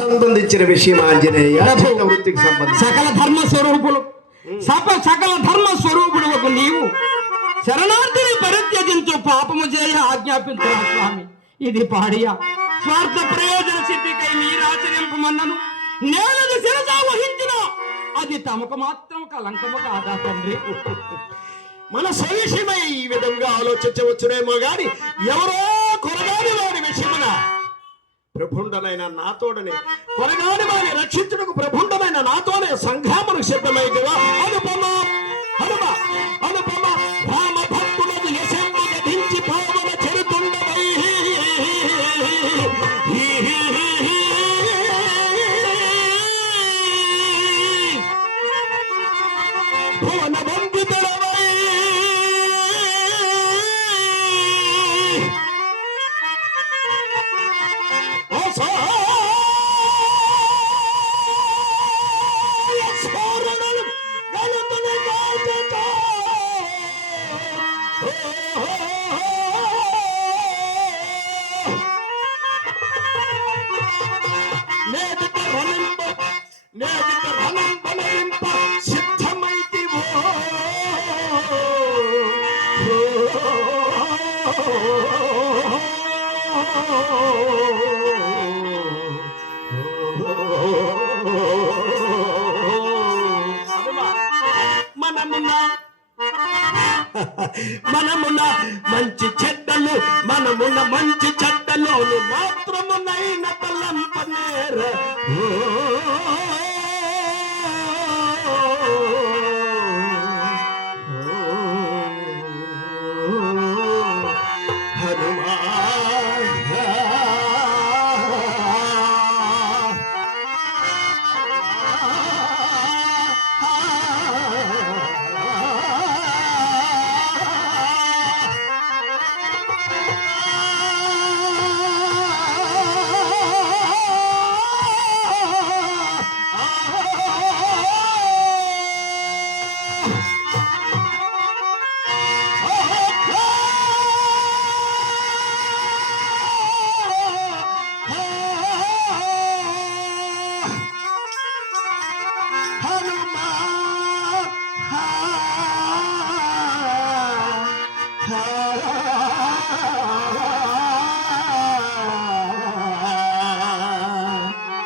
సంబంధించిన విషయం ఆంజనేయ వృత్తికి సంబంధించి సకల ధర్మ స్వరూపులు సకల ధర్మ స్వరూపుడు నీవు శరణార్థిని పరిత్యజించు పాపము చేయ ఆజ్ఞాపించిన స్వామి ఇది పాడియా స్వార్థ ప్రయోజన సిద్ధికై మీరాచరింపమన్నను నేలను శిరస వహించిన అది తమకు మాత్రం కలంకము కాదా తండ్రి. మన సవిషయమై ఈ విధంగా ఆలోచించవచ్చునేమో గాని ఎవరో కొరగాని వారి విషయమున ప్రభుండమైన నాతోడనే కొరగాని వారిని రక్షించుటకు ప్రభుండమైన నాతోనే సంఘామును సిద్ధమైదివా అనుపమ హనుమ అనుపమ రామ భక్తులకు యశంబు గధించి పావన చెరుతుండవై భువన వందితుడవై మనమున్న మంచి చెడ్డలు మనమున్న మంచి చెడ్డలోను మాత్రమునైన తలంపనేర